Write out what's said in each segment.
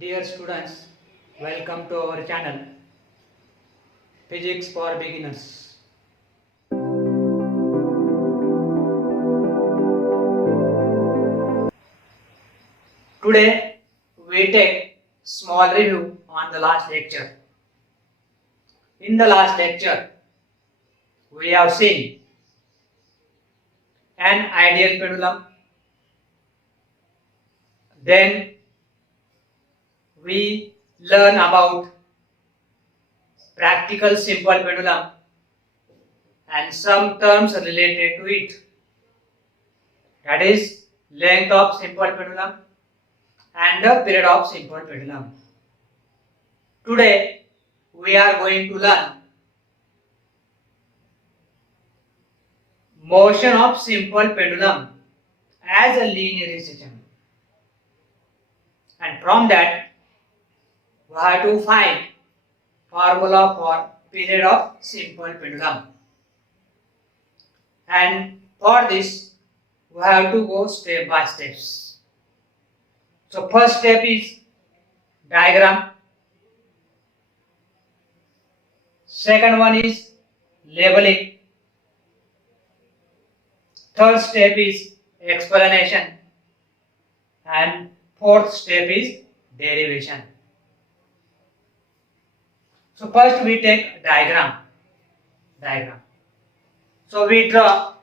Dear students, welcome to our channel Physics for Beginners. Today we take small review on the last lecture. In the last lecture, we have seen an ideal pendulum. Then we learn about practical simple pendulum and some terms related to it. That is length of simple pendulum and the period of simple pendulum. Today we are going to learn motion of simple pendulum as a linear system, and from that we have to find formula for period of simple pendulum, and for this we have to go step by steps. So first step is diagram, second one is labeling, third step is explanation, and fourth step is derivation. So first we take diagram. So we draw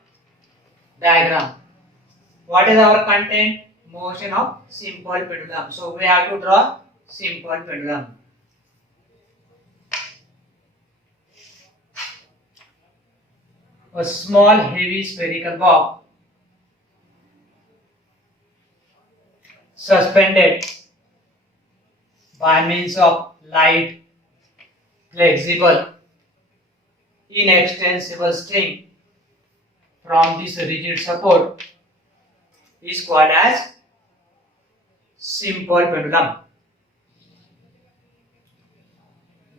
diagram. What is our content? Motion of simple pendulum. So we have to draw simple pendulum. A small heavy spherical bob suspended by means of light, flexible, inextensible string from this rigid support is called as simple pendulum.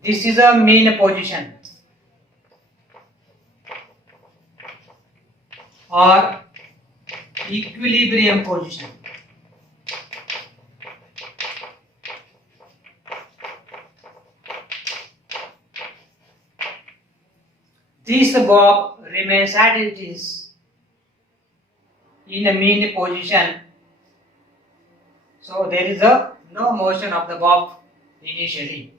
This is a mean position or equilibrium position. This bob remains as it is in a mean position, so there is no motion of the bob initially.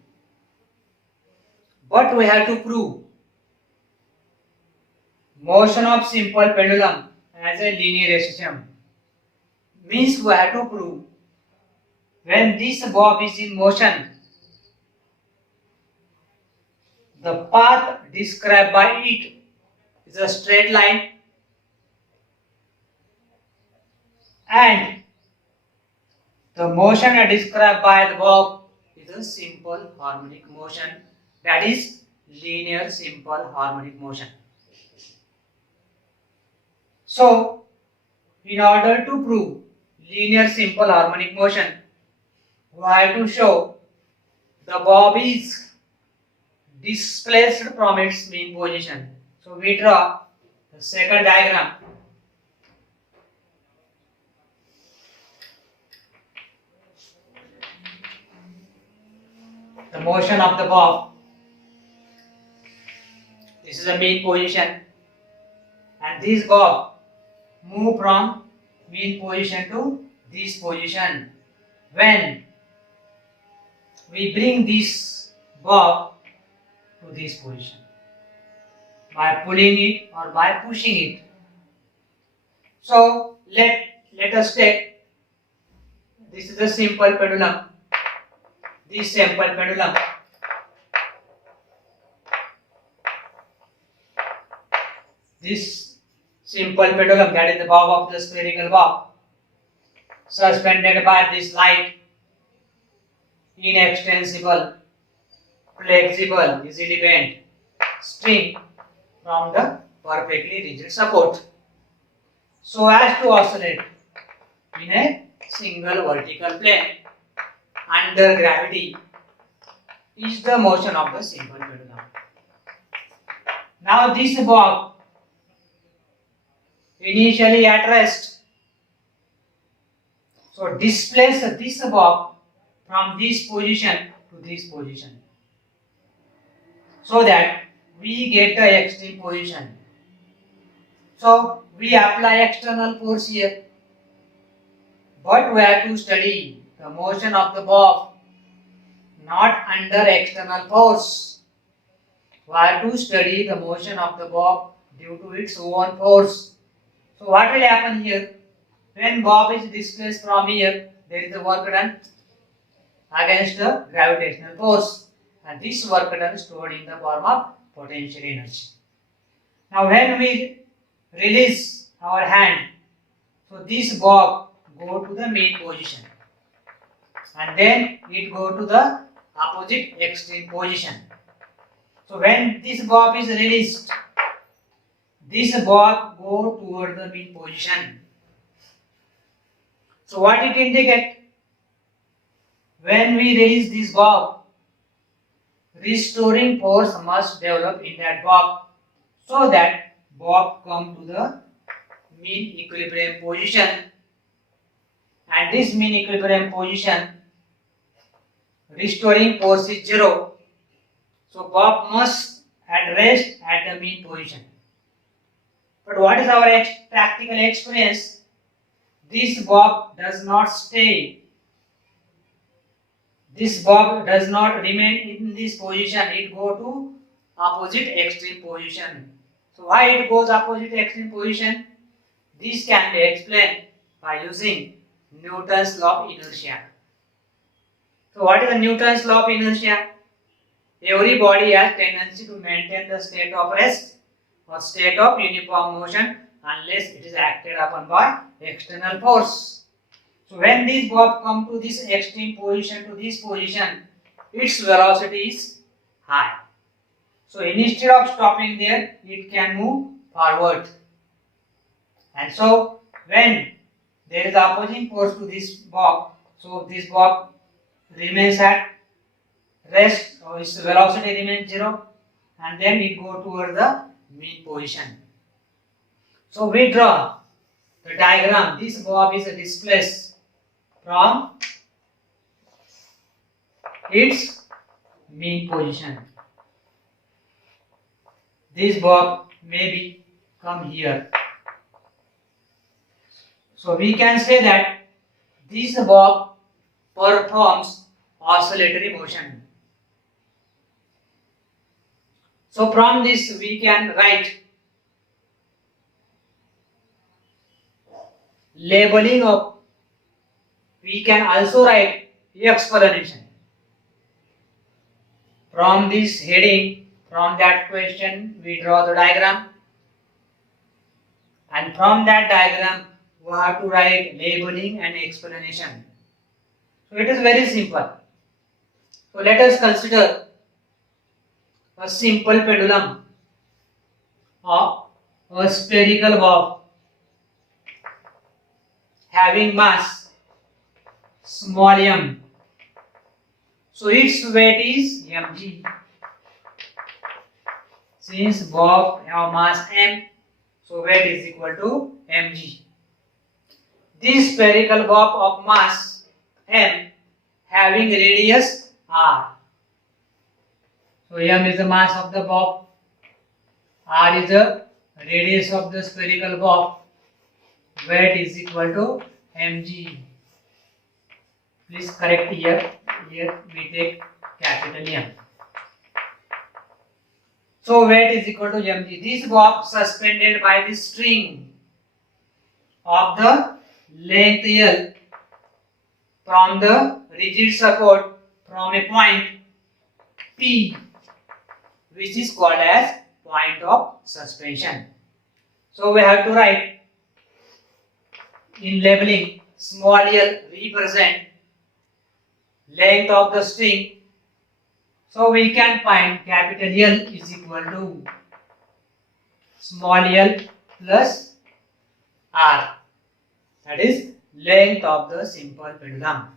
But we have to prove motion of simple pendulum as a linear system. Means we have to prove when this bob is in motion, the path described by it is a straight line and the motion described by the bob is a simple harmonic motion, that is linear simple harmonic motion. So in order to prove linear simple harmonic motion, we have to show the bob is displaced from its mean position. So we draw the second diagram. The motion of the bob. This is the mean position, and this bob move from mean position to this position. When we bring this bob to this position by pulling it or by pushing it. So let us take, this is a simple pendulum. This simple pendulum, this simple pendulum, that is the bob of the spherical bob, suspended by this light, inextensible, flexible, easily bent string from the perfectly rigid support, so as to oscillate in a single vertical plane under gravity is the motion of the simple pendulum. Now this bob initially at rest, so displace this bob from this position to this position, so that we get the extreme position. So we apply external force here, but we have to study the motion of the bob not under external force. We have to study the motion of the bob due to its own force. So what will happen here? When bob is displaced from here, there is a work done against the gravitational force, and this work done is stored in the form of potential energy. Now when we release our hand, so this bob go to the main position, and then it go to the opposite extreme position. So when this bob is released, this bob go toward the main position. So what it indicates? When we release this bob, restoring force must develop in that bob, so that bob come to the mean equilibrium position, and this mean equilibrium position, restoring force is 0. So bob must at rest at the mean position. But what is our practical experience? This bob does not stay. This bob does not remain in this position. It go to opposite extreme position. So why it goes opposite extreme position? This can be explained by using Newton's law of inertia. So what is the Newton's law of inertia? Every body has tendency to maintain the state of rest or state of uniform motion unless it is acted upon by external force. So when this bob come to this extreme position to this position, its velocity is high. So instead of stopping there, it can move forward. And so when there is opposing force to this bob, so this bob remains at rest, or its velocity remains 0, and then it go toward the mean position. So we draw the diagram. This bob is displaced from its mean position. This bob maybe come here. So we can say that this bob performs oscillatory motion. So from this we can write labeling of, we can also write explanation. From this heading, from that question, we draw the diagram, and from that diagram we have to write labeling and explanation. So it is very simple. So let us consider a simple pendulum of a spherical bob having mass small m. So its weight is mg. Since bob have mass m, so weight is equal to mg. This spherical bob of mass m having radius r. So m is the mass of the bob, r is the radius of the spherical bob, weight is equal to mg. Please correct here. Here we take capital M. So weight is equal to mg. This bob suspended by the string of the length L from the rigid support from a point P, which is called as point of suspension. So we have to write in labeling, small l represent length of the string. So we can find capital L is equal to small l plus r, that is length of the simple pendulum.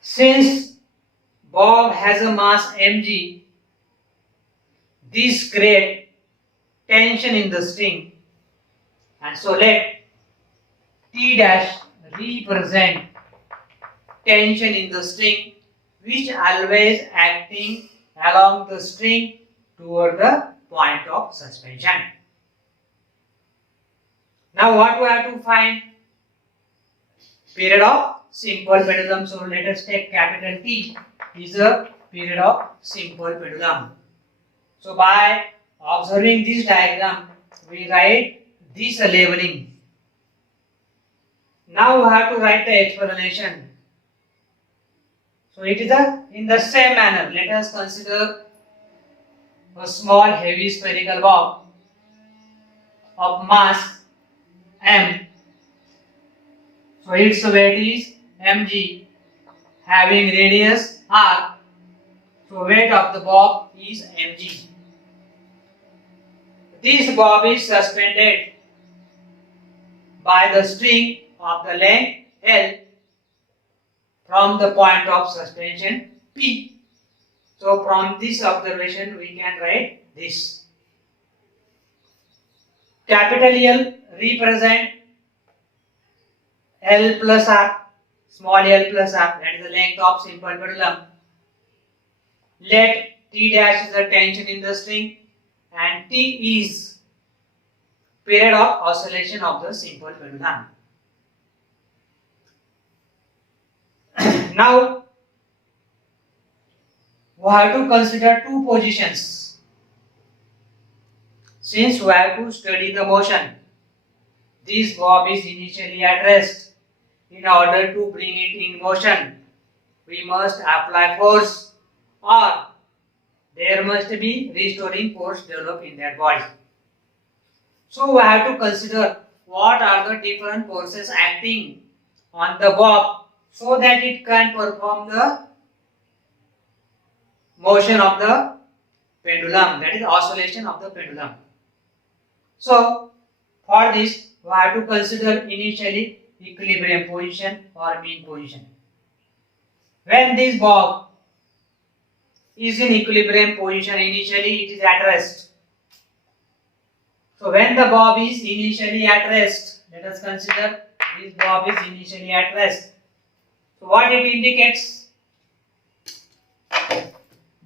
Since bob has a mass mg, this creates tension in the string, and so let T dash represent tension in the string, which always acting along the string toward the point of suspension. Now what we have to find? Period of simple pendulum. So let us take capital T is a period of simple pendulum. So by observing this diagram, we write this labeling. Now we have to write the explanation. So it is in the same manner. Let us consider a small heavy spherical bob of mass m. So its weight is mg, having radius r. So weight of the bob is mg. This bob is suspended by the string of the length L from the point of suspension P. So from this observation we can write this. Capital L represent L plus R, small l plus r, that is the length of simple pendulum. Let T dash is the tension in the string and T is period of oscillation of the simple pendulum. Now we have to consider two positions. Since we have to study the motion, this bob is initially at rest. In order to bring it in motion, we must apply force, or there must be restoring force developed in that body. So we have to consider what are the different forces acting on the bob so that it can perform the motion of the pendulum, that is oscillation of the pendulum. So for this we have to consider initially equilibrium position or mean position. When this bob is in equilibrium position, initially it is at rest. So when the bob is initially at rest, let us consider this bob is initially at rest. So what it indicates?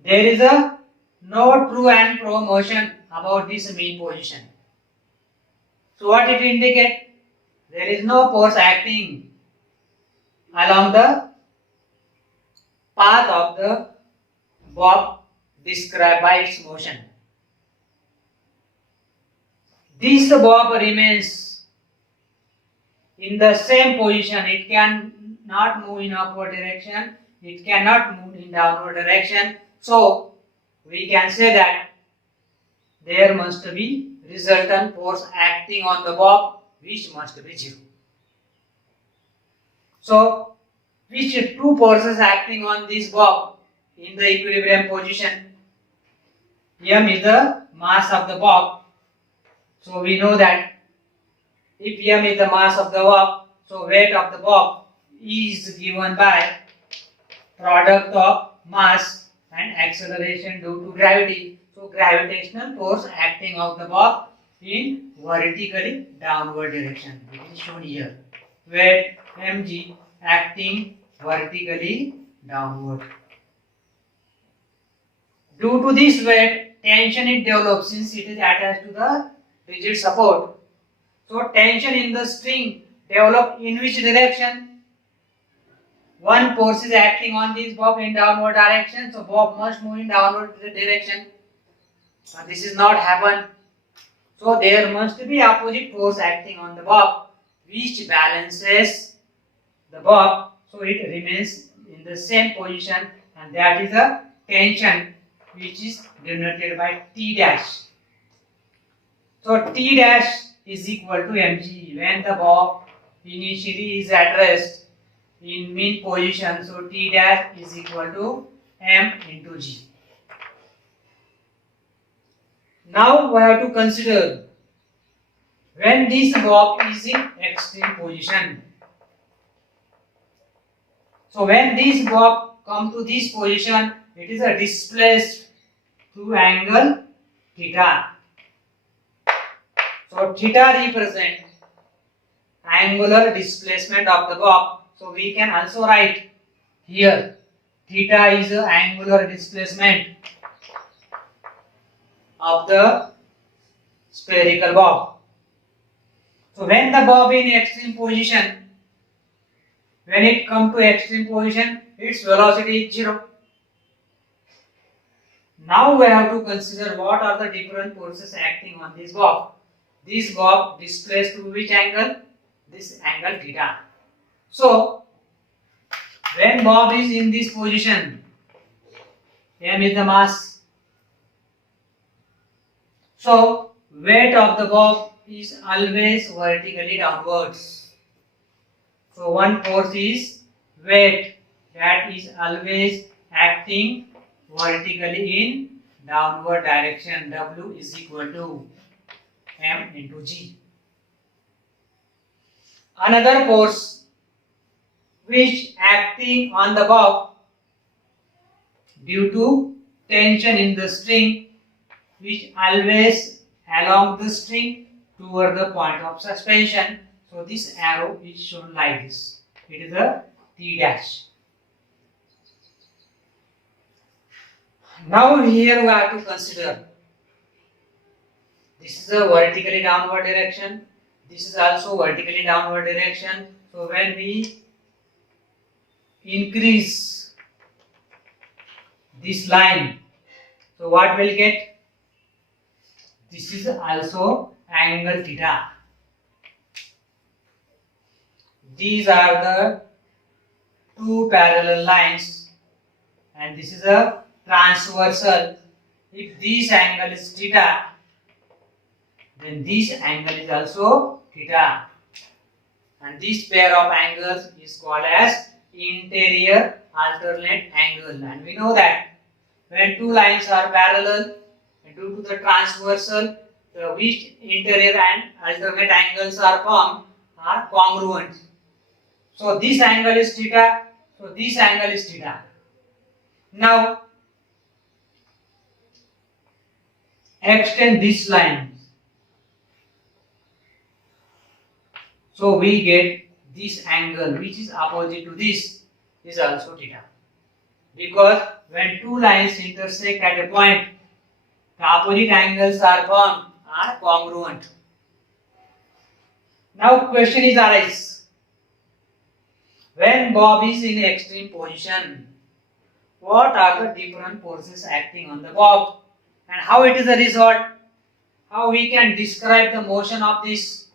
There is no to and fro motion about this mean position. So what it indicates? There is no force acting along the path of the bob described by its motion. This bob remains in the same position. It cannot move in upward direction. It cannot move in downward direction. So we can say that there must be resultant force acting on the bob, which must be 0. So, which two forces acting on this bob in the equilibrium position? M is the mass of the bob. So we know that if M is the mass of the bob, so weight of the bob is given by product of mass and acceleration due to gravity. So gravitational force acting on the bob in vertically downward direction. It is shown here. Weight mg acting vertically downward. Due to this weight, tension is developed since it is attached to the rigid support. So tension in the string developed in which direction? One force is acting on this bob in downward direction, so bob must move in downward direction. And this is not happen. So there must be opposite force acting on the bob, which balances the bob, so it remains in the same position, and that is the tension, which is denoted by T dash. So T dash is equal to mg when the bob initially is at rest in mean position. So T dash is equal to m into g. Now we have to consider when this bob is in extreme position. So when this bob come to this position, it is displaced through angle theta. So theta represent angular displacement of the bob. So we can also write here theta is the angular displacement of the spherical bob. So when the bob in extreme position, when it come to extreme position, its velocity is 0. Now we have to consider what are the different forces acting on this bob. This bob displaced to which angle? This angle theta. So when bob is in this position, m is the mass. So weight of the bob is always vertically downwards. So one force is weight, that is always acting vertically in downward direction. W is equal to m into g. Another force which acting on the bob due to tension in the string, which always along the string toward the point of suspension. So this arrow is shown like this. It is a T dash. Now here we have to consider, this is a vertically downward direction, this is also vertically downward direction. So when we increase this line, so what will get? This is also angle theta. These are the two parallel lines and this is a transversal. If this angle is theta, then this angle is also theta. And this pair of angles is called as interior alternate angle. And we know that when two lines are parallel, due to the transversal, which interior and alternate angles are formed are congruent. So this angle is theta, so this angle is theta. Now extend this line. So we get this angle which is opposite to this is also theta. Because when two lines intersect at a point, the opposite angles are formed, are congruent. Now question is arises. When bob is in extreme position, what are the different forces acting on the bob and how it is the result? How we can describe the motion of this?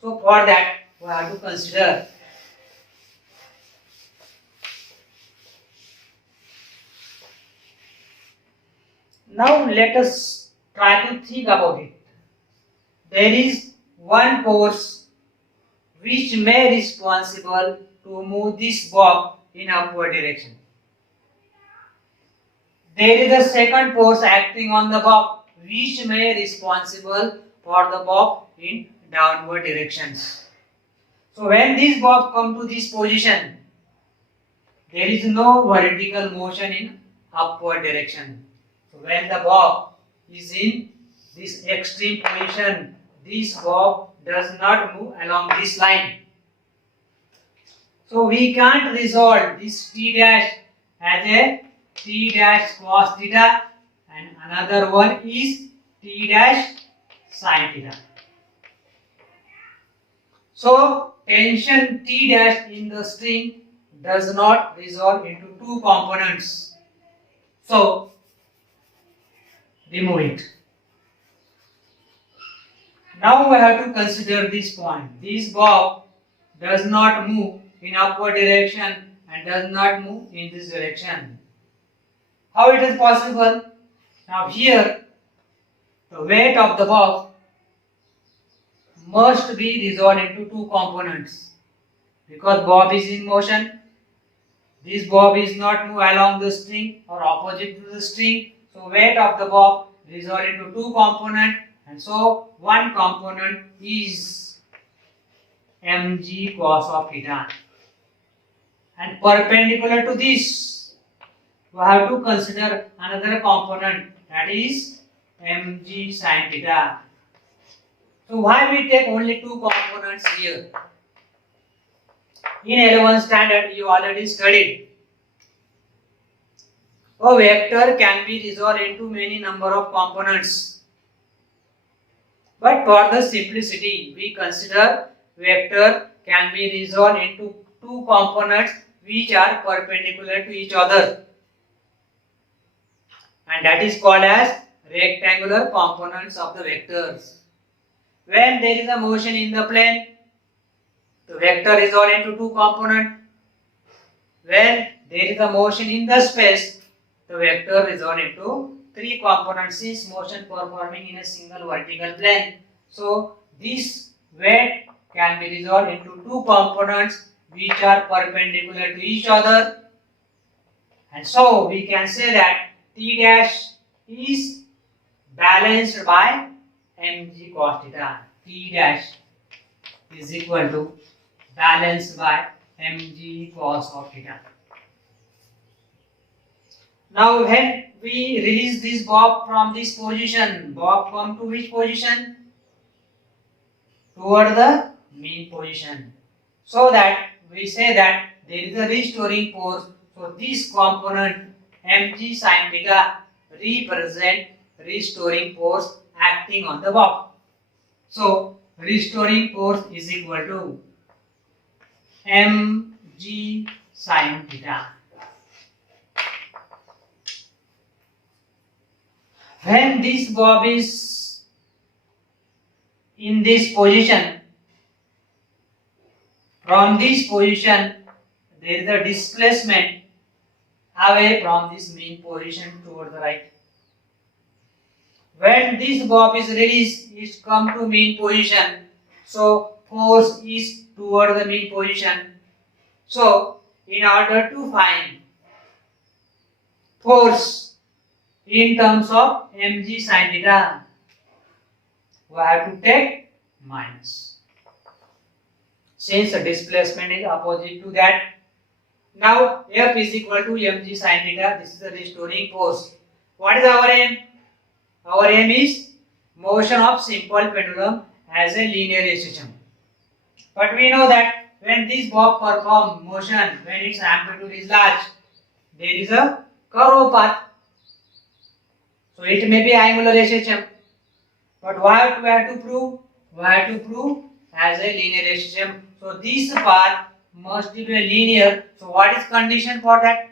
So for that we have to consider now let us try to think about it. There is one force which may be responsible to move this bob in upward direction. There is a second force acting on the bob which may be responsible for the bob in downward directions. So when this bob come to this position, there is no vertical motion in upward direction. So when the bob is in this extreme position, this bob does not move along this line. So we can't resolve this T dash as a T dash cos theta and another one is T dash sin theta. So tension T dash in the string does not resolve into two components. So remove it. Now we have to consider this point. This bob does not move in upward direction and does not move in this direction. How it is possible? Now here the weight of the bob must be resolved into two components. Because bob is in motion, this bob is not move along the string or opposite to the string. So weight of the bob resolved into two components, and so one component is mg cos of theta. And perpendicular to this, we have to consider another component, that is mg sin theta. So why we take only two components here? In 11th standard, you already studied. A vector can be resolved into many number of components. But for the simplicity, we consider vector can be resolved into two components which are perpendicular to each other. And that is called as rectangular components of the vectors. When there is a motion in the plane, the vector is resolved into two components. When there is a motion in the space, the vector is resolved into three components since motion performing in a single vertical plane. So this weight can be resolved into two components which are perpendicular to each other. And so we can say that T dash is balanced by mg cos theta. T dash is equal to balanced by mg cos of theta. Now when we release this bob from this position, bob come to which position? Toward the mean position. So that we say that there is a restoring force. So this component mg sin theta represent restoring force acting on the bob. So restoring force is equal to mg sin theta. When this bob is in this position, from this position there is a displacement away from this mean position toward the right. When this bob is released, it comes to mean position. So force is toward the mean position. So in order to find force in terms of mg sin theta, we have to take minus. Since the displacement is opposite to that, now F is equal to mg sin theta. This is the restoring force. What is our aim? Our aim is motion of simple pendulum as a linear system. But we know that when this bob performs motion, when its amplitude is large, there is a curve path. So it may be angular system. But what we have to prove? We have to prove as a linear system. So this path must be linear. So what is condition for that?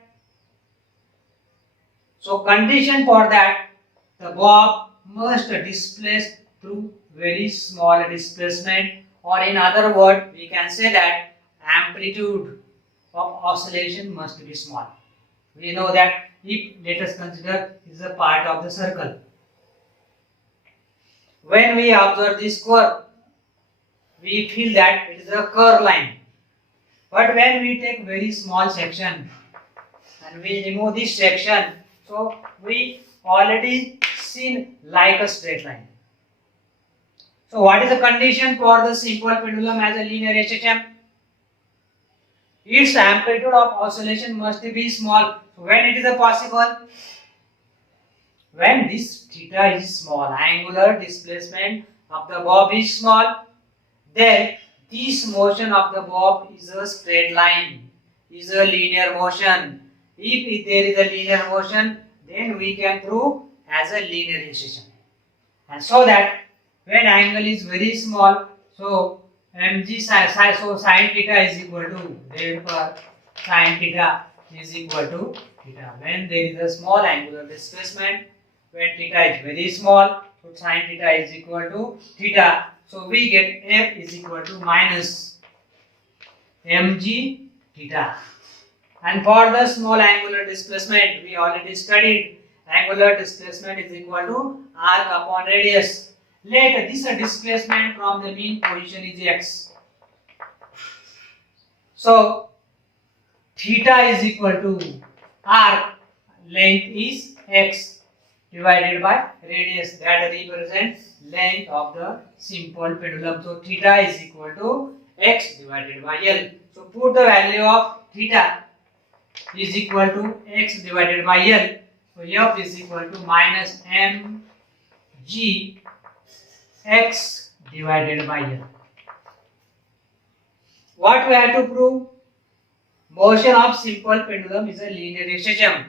So condition for that, the bob must displace through very small displacement, or in other words, we can say that amplitude of oscillation must be small. We know that if, let us consider, is a part of the circle. When we observe this curve, we feel that it is a curved line. But when we take very small section and we remove this section, so we already seen like a straight line. So what is the condition for the simple pendulum as a linear system? Its amplitude of oscillation must be small. When it is possible? When this theta is small, angular displacement of the bob is small, then this motion of the bob is a straight line, is a linear motion. If there is a linear motion, then we can prove as a linear system. And so that when angle is very small, so mg sin theta is equal to, therefore sin theta is equal to theta. When there is a small angular displacement, when theta is very small, so sin theta is equal to theta. So we get F is equal to minus mg theta. And for the small angular displacement, we already studied angular displacement is equal to arc upon radius. Let this displacement from the mean position is x. So theta is equal to arc length is x divided by radius, that represents length of the simple pendulum. So theta is equal to x divided by L. So put the value of theta is equal to x divided by L. So F is equal to minus mg x divided by L. What we have to prove? Motion of simple pendulum is a linear system,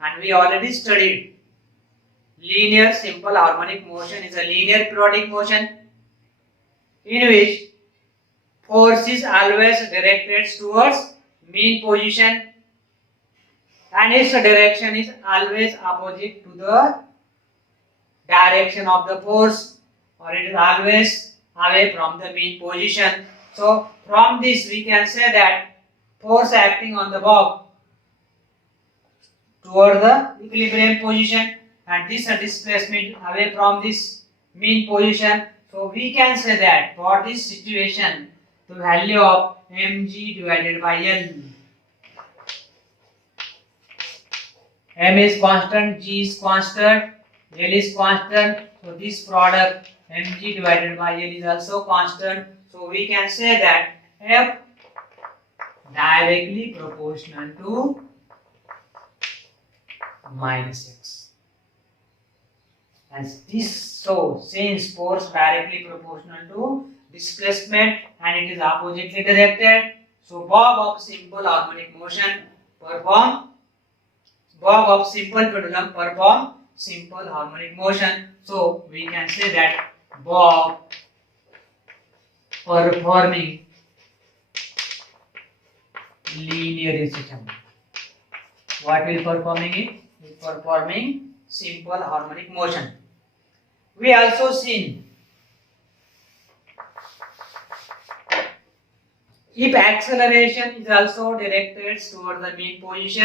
and we already studied linear simple harmonic motion is a linear periodic motion in which force is always directed towards mean position and its direction is always opposite to the direction of the force, or it is always away from the mean position. So from this we can say that force acting on the bob toward the equilibrium position and this displacement away from this mean position. So we can say that for this situation the value of mg divided by L, m is constant, g is constant, L is constant, so this product mg divided by L is also constant. So we can say that F directly proportional to minus x. As this, so since force directly proportional to displacement and it is oppositely directed, so bob of simple harmonic motion perform pendulum perform simple harmonic motion. So we can say that bob performing linear system. What will performing it? Is performing simple harmonic motion. We also seen if acceleration is also directed toward the mean position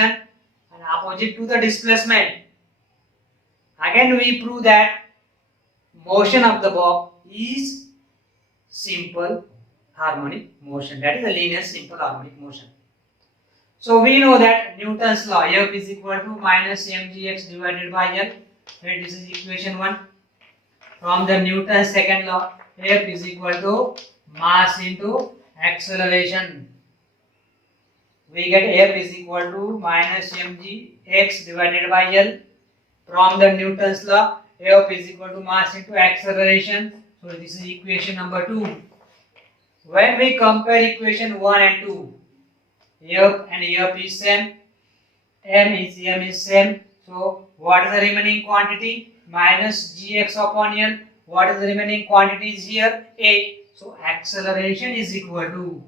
and opposite to the displacement, again we prove that motion of the bob is simple harmonic motion, that is a linear simple harmonic motion. So we know that Newton's law F is equal to minus mgx divided by L, right? This is equation 1. From the Newton's second law, F is equal to mass into acceleration. We get F is equal to minus mgx divided by L. From the Newton's law, F is equal to mass into acceleration. So this is equation number 2. When we compare equation 1 and 2, F and F is same, M is same. So what is the remaining quantity? Minus gx upon L. What is the remaining quantity is here? A. So acceleration is equal to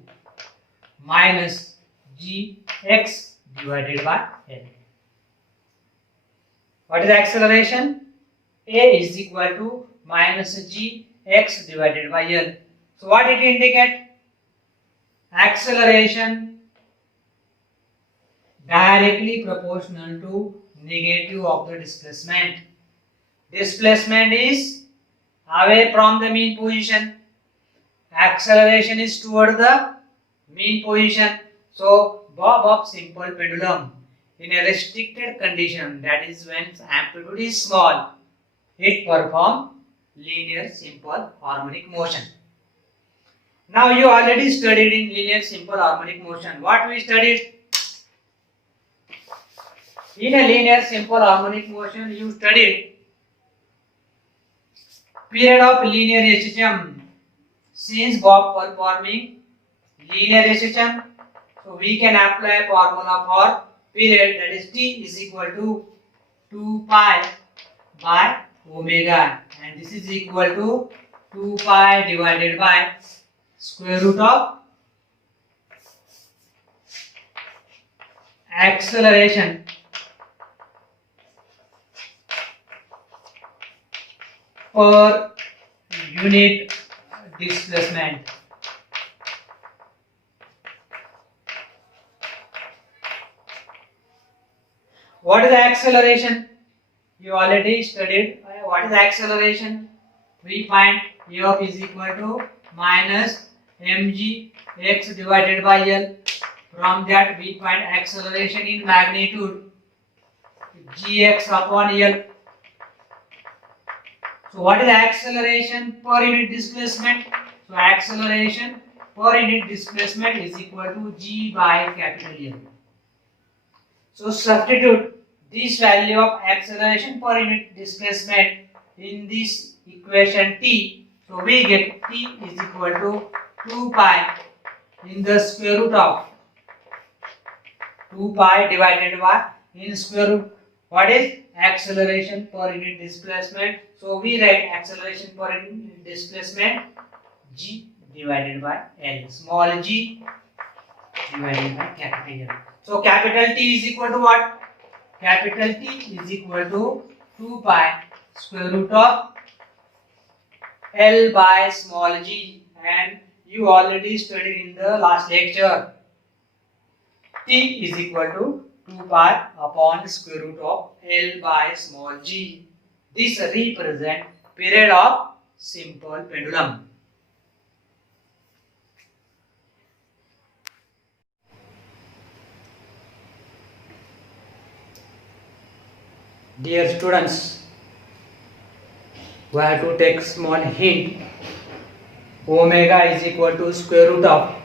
minus gx divided by L. What is acceleration? A is equal to minus gx divided by L. So what it indicate? Acceleration directly proportional to negative of the displacement. Displacement is away from the mean position. Acceleration is toward the mean position. So bob of simple pendulum in a restricted condition, that is when amplitude is small, it performs linear simple harmonic motion. Now you already studied in linear simple harmonic motion. What we studied? In a linear simple harmonic motion, you studied period of linear system. Since bob performing linear system, so we can apply formula for period, that is T is equal to 2 pi by omega, and this is equal to 2 pi divided by square root of acceleration per unit displacement. What is the acceleration? You already studied. What is the acceleration? We find F is equal to minus mg x divided by L. From that we find acceleration in magnitude gx upon L. So what is the acceleration per unit displacement? So acceleration per unit displacement is equal to g by capital L. So substitute this value of acceleration per unit displacement in this equation T. So we get T is equal to 2 pi in the square root of 2 pi divided by in square root. What is acceleration per unit displacement? So we write acceleration per unit displacement g divided by L. Small g divided by capital L. So capital T is equal to what? Capital T is equal to 2 pi square root of L by small g, and you already studied in the last lecture. T is equal to 2 pi upon square root of L by small g. This represents period of simple pendulum. Dear students, we have to take small hint. Omega is equal to square root of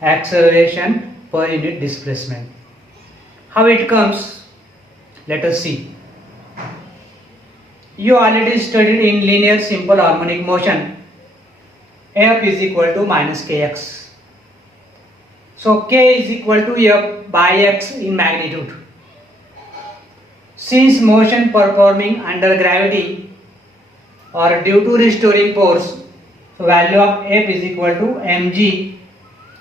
acceleration per unit displacement. How it comes? Let us see. You already studied in linear simple harmonic motion. F is equal to minus kx. So k is equal to f by x in magnitude. Since motion performing under gravity or due to restoring force, so value of F is equal to mg.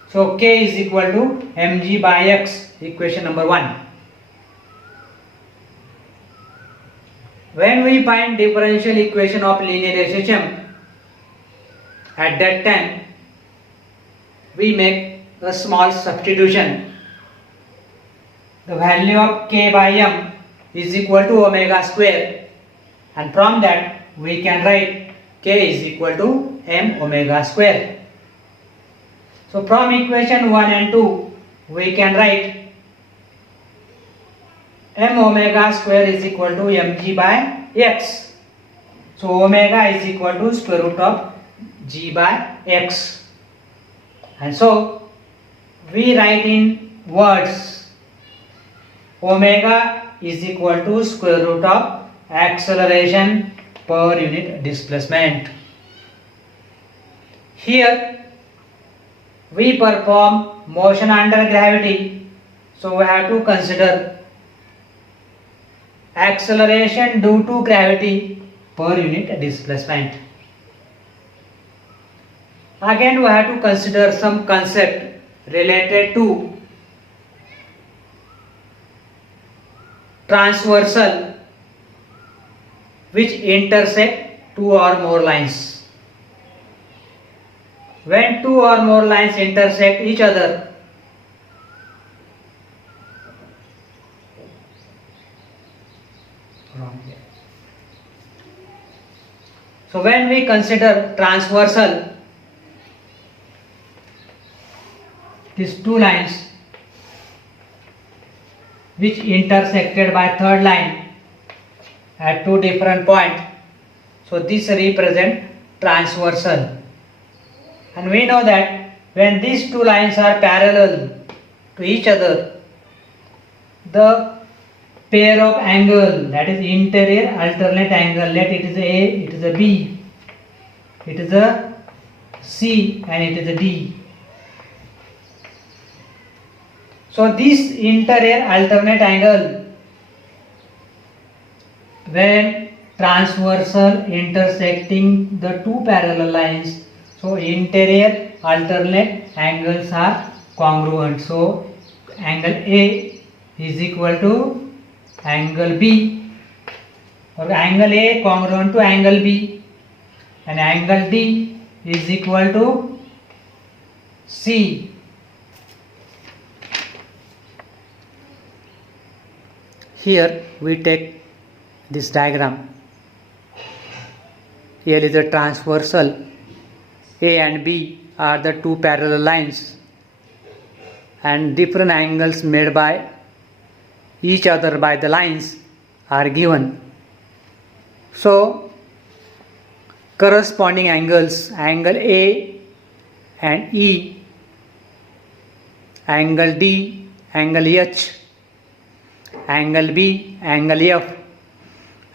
So k is equal to mg by x, equation number 1. When we find differential equation of linear system, at that time we make a small substitution. The value of k by m is equal to omega square, and from that we can write k is equal to m omega square. So from equation 1 and 2 we can write m omega square is equal to mg by x. So omega is equal to square root of g by x, and so we write in words omega is equal to square root of acceleration per unit displacement. Here we perform motion under gravity, so we have to consider acceleration due to gravity per unit displacement. Again we have to consider some concept related to transversal which intersect two or more lines. When two or more lines intersect each other, so when we consider transversal, these two lines which intersected by third line at two different points, so this represent transversal. And we know that when these two lines are parallel to each other, the pair of angle, that is interior alternate angle, let it is A, it is a B, it is a C, and it is a D. So this interior alternate angle, when transversal intersecting the two parallel lines, so interior alternate angles are congruent. So angle A is equal to angle B, or angle A congruent to angle B, and angle D is equal to C. Here we take this diagram. Here is a transversal. A and B are the two parallel lines, and different angles made by each other by the lines are given. So corresponding angles, angle A and E, angle D, angle H, angle B, angle F,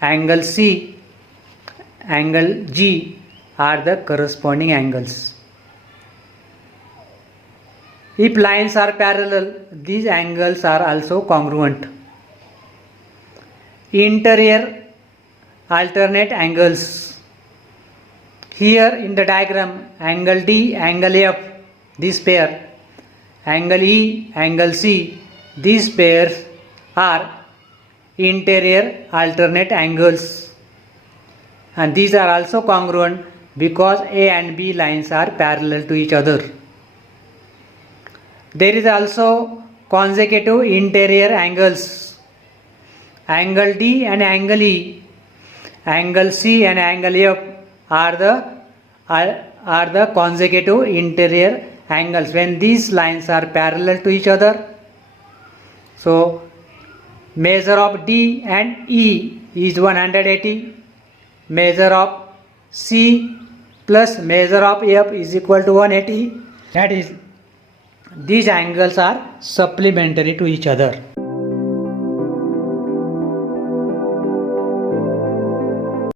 angle C, angle G are the corresponding angles. If lines are parallel, these angles are also congruent. Interior alternate angles. Here in the diagram, angle D, angle F, this pair, angle E, angle C, these pairs are interior alternate angles, and these are also congruent because A and B lines are parallel to each other. There is also consecutive interior angles. Angle D and angle E, angle C and angle F are the consecutive interior angles when these lines are parallel to each other. So measure of D and E is 180. Measure of C plus measure of F is equal to 180. That is, these angles are supplementary to each other.